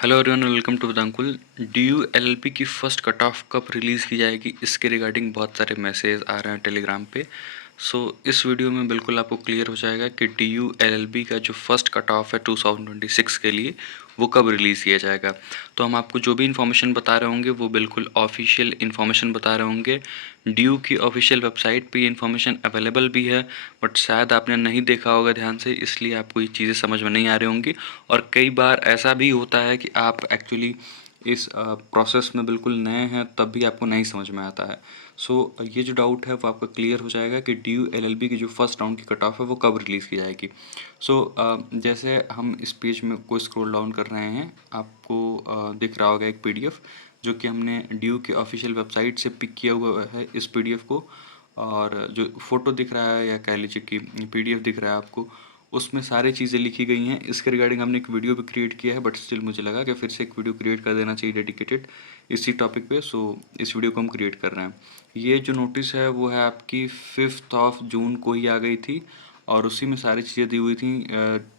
Hello everyone, welcome to Vedankul. DU LLB की first cut off कब release की जाएगी, इसके रिगार्डिंग बहुत सारे मैसेज आ रहे हैं टेलीग्राम पे। इस वीडियो में बिल्कुल आपको क्लियर हो जाएगा कि डीयू एलएलबी का जो फर्स्ट कट ऑफ है 2026 के लिए, वो कब रिलीज़ किया जाएगा। तो हम आपको जो भी इन्फॉर्मेशन बता रहे होंगे वो बिल्कुल ऑफिशियल इन्फॉर्मेशन बता रहे होंगे। डीयू की ऑफिशियल वेबसाइट पे ये इन्फॉर्मेशन अवेलेबल भी है, बट शायद आपने नहीं देखा होगा ध्यान से, इसलिए आपको ये चीज़ें समझ में नहीं आ रही होंगी। और कई बार ऐसा भी होता है कि आप एक्चुअली इस प्रोसेस में बिल्कुल नए हैं, तब भी आपको नहीं समझ में आता है। ये जो डाउट है वो आपका क्लियर हो जाएगा कि डीयू एलएलबी की जो फर्स्ट राउंड की कट ऑफ है वो कब रिलीज़ की जाएगी। जैसे हम इस पेज में को स्क्रॉल डाउन कर रहे हैं, आपको दिख रहा होगा एक पीडीएफ जो कि हमने डीयू की ऑफिशियल वेबसाइट से पिक किया हुआ है इस पीडीएफ को। और जो फ़ोटो दिख रहा है या कह लीजिए कि पीडीएफ दिख रहा है आपको, उसमें सारी चीज़ें लिखी गई हैं। इसके रिगार्डिंग हमने एक वीडियो भी क्रिएट किया है, बट स्टिल मुझे लगा कि फिर से एक वीडियो क्रिएट कर देना चाहिए डेडिकेटेड इसी टॉपिक पे। इस वीडियो को हम क्रिएट कर रहे हैं। ये जो नोटिस है वो है आपकी 5th ऑफ जून को ही आ गई थी, और उसी में सारी चीज़ें दी हुई थी।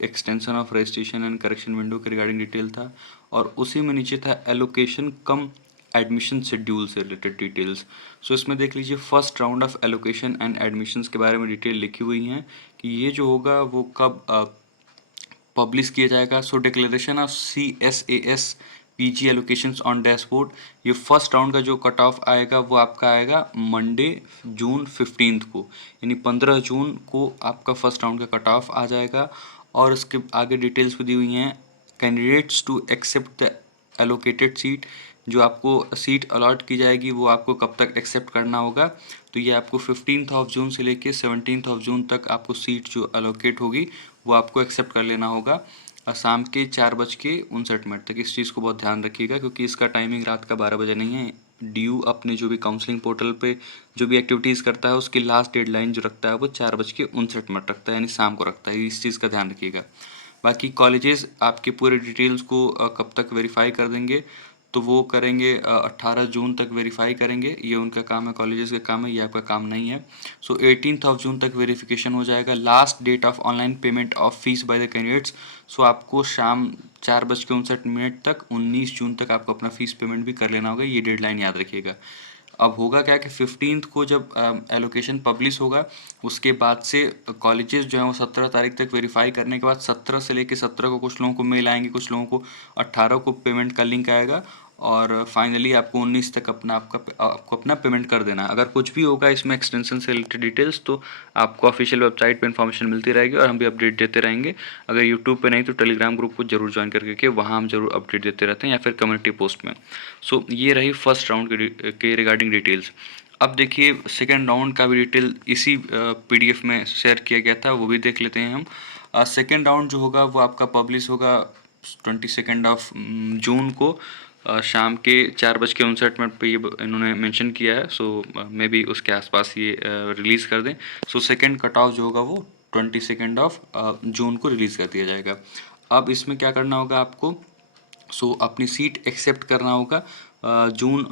Extension of registration and correction window के रिगार्डिंग डिटेल था, और उसी में नीचे था एलोकेशन कम एडमिशन शेड्यूल से रिलेटेड डिटेल्स। इसमें देख लीजिए first round of allocation and admissions के बारे में डिटेल लिखी हुई हैं कि ये जो होगा वो कब पब्लिश किया जाएगा। Declaration of CSAS PG allocations on dashboard, ये फर्स्ट राउंड का जो कट ऑफ आएगा वो आपका आएगा मंडे जून 15 को, यानी 15 जून को आपका फर्स्ट राउंड का कट ऑफ आ जाएगा। और उसके आगे डिटेल्स भी दी हुई हैं। Candidates to accept the allocated seat, जो आपको सीट अलॉट की जाएगी वो आपको कब तक एक्सेप्ट करना होगा। तो ये आपको 15 ऑफ जून से लेके 17 ऑफ जून तक आपको सीट जो एलोकेट होगी वो आपको एक्सेप्ट कर लेना होगा, शाम के 4:59 तक। इस चीज़ को बहुत ध्यान रखिएगा, क्योंकि इसका टाइमिंग रात का 12 बजे नहीं है। डीयू अपने जो भी काउंसलिंग पोर्टल पे जो भी एक्टिविटीज़ करता है उसकी लास्ट डेडलाइन जो रखता है वो 4:59 रखता है, यानी शाम को रखता है। इस चीज़ का ध्यान रखिएगा। बाकी कॉलेजेस आपके पूरे डिटेल्स को कब तक वेरीफाई कर देंगे, तो वो करेंगे 18 जून तक वेरीफाई करेंगे। ये उनका काम है, कॉलेजेस का काम है, ये आपका काम नहीं है। 18 ऑफ जून तक वेरिफिकेशन हो जाएगा। Last date of online payment of fees by the candidates, आपको शाम 4:59 तक 19 जून तक आपको अपना फीस पेमेंट भी कर लेना होगा। ये डेडलाइन याद रखिएगा। अब होगा क्या कि 15 को जब एलोकेशन पब्लिश होगा, उसके बाद से कॉलेजेस जो हैं वो 17 तारीख तक वेरीफाई करने के बाद 17 से लेके 17 को कुछ लोगों को मेल आएंगे, कुछ लोगों को 18 को पेमेंट का लिंक आएगा, और फाइनली आपको 19 तक आपको अपना पेमेंट कर देना है। अगर कुछ भी होगा इसमें एक्सटेंशन से रिलेटेड डिटेल्स, तो आपको ऑफिशियल वेबसाइट पे इन्फॉर्मेशन मिलती रहेगी और हम भी अपडेट देते रहेंगे। अगर यूट्यूब पे नहीं तो टेलीग्राम ग्रुप को जरूर ज्वाइन करके वहाँ हम जरूर अपडेट देते रहते हैं, या फिर कम्युनिटी पोस्ट में। ये रही फर्स्ट राउंड के रिगार्डिंग डिटेल्स। अब देखिए सेकेंड राउंड का भी डिटेल इसी पीडीएफ में शेयर किया गया था, वो भी देख लेते हैं हम। सेकेंड राउंड जो होगा वो आपका पब्लिश होगा 22 ऑफ जून को, शाम के 4:59 पे ये इन्होंने मेंशन किया है। मे बी उसके आसपास ये रिलीज़ कर दें। सेकेंड कट ऑफ जो होगा वो 22 ऑफ जून को रिलीज़ कर दिया जाएगा। अब इसमें क्या करना होगा आपको, अपनी सीट एक्सेप्ट करना होगा। जून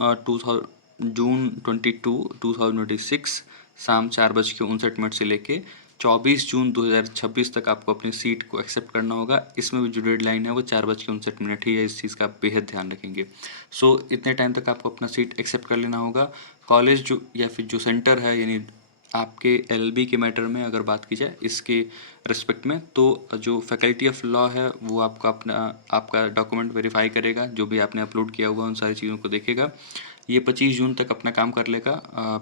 2026 शाम 4:59 से लेके 24 जून 2026 तक आपको अपनी सीट को एक्सेप्ट करना होगा। इसमें भी जो डेडलाइन है वो 4:59 ही है। इस चीज़ का आप बेहद ध्यान रखेंगे। इतने टाइम तक आपको अपना सीट एक्सेप्ट कर लेना होगा। कॉलेज जो या फिर जो सेंटर है, यानी आपके एलएलबी के मैटर में अगर बात की जाए इसके रिस्पेक्ट में, तो जो फैकल्टी ऑफ लॉ है वो आपका डॉक्यूमेंट वेरीफाई करेगा। जो भी आपने अपलोड किया हुआ उन सारी चीज़ों को देखेगा। ये 25 जून तक अपना काम कर लेगा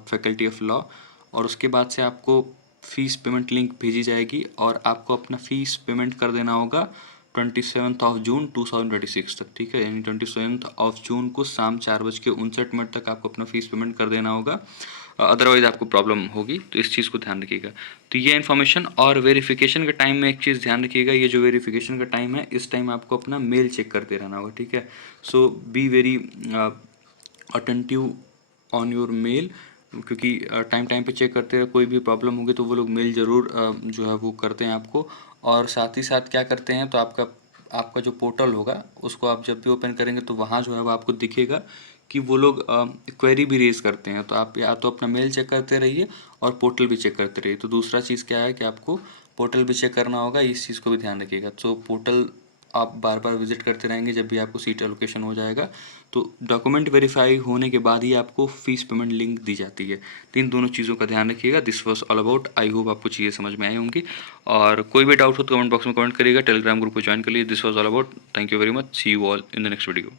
फैकल्टी ऑफ लॉ, और उसके बाद से आपको फ़ीस पेमेंट लिंक भेजी जाएगी, और आपको अपना फ़ीस पेमेंट कर देना होगा 27 ऑफ जून 2026 तक। ठीक है, यानी 27 ऑफ जून को शाम 4:59 तक आपको अपना फ़ीस पेमेंट कर देना होगा। अदरवाइज़ आपको प्रॉब्लम होगी, तो इस चीज़ को ध्यान रखिएगा। तो ये इन्फॉर्मेशन, और वेरिफिकेशन के टाइम में एक चीज़ ध्यान रखिएगा, ये जो वेरिफिकेशन का टाइम है इस टाइम आपको अपना मेल चेक करते रहना होगा। ठीक है, be very attentive on your mail, क्योंकि टाइम टाइम पे चेक करते रहे। कोई भी प्रॉब्लम होगी तो वो लोग मेल ज़रूर जो है वो करते हैं आपको। और साथ ही साथ क्या करते हैं, तो आपका जो पोर्टल होगा उसको आप जब भी ओपन करेंगे तो वहाँ जो है वो आपको दिखेगा कि वो लोग क्वेरी भी रेज़ करते हैं। तो आप या तो अपना मेल चेक करते रहिए और पोर्टल भी चेक करते रहिए। तो दूसरा चीज़ क्या है कि आपको पोर्टल भी चेक करना होगा, इस चीज़ को भी ध्यान रखिएगा। पोर्टल आप बार बार विजिट करते रहेंगे जब भी आपको सीट एलोकेशन हो जाएगा। तो डॉक्यूमेंट वेरीफाई होने के बाद ही आपको फीस पेमेंट लिंक दी जाती है। तो इन दोनों चीज़ों का ध्यान रखिएगा। This was all about. I hope आपको चीज़ें समझ में आई होंगी, और कोई भी डाउट हो तो कमेंट बॉक्स में कमेंट करिएगा। टेलीग्राम ग्रुप को ज्वाइन कर लीजिए। This was all about. Thank you very much. See you all in the next video.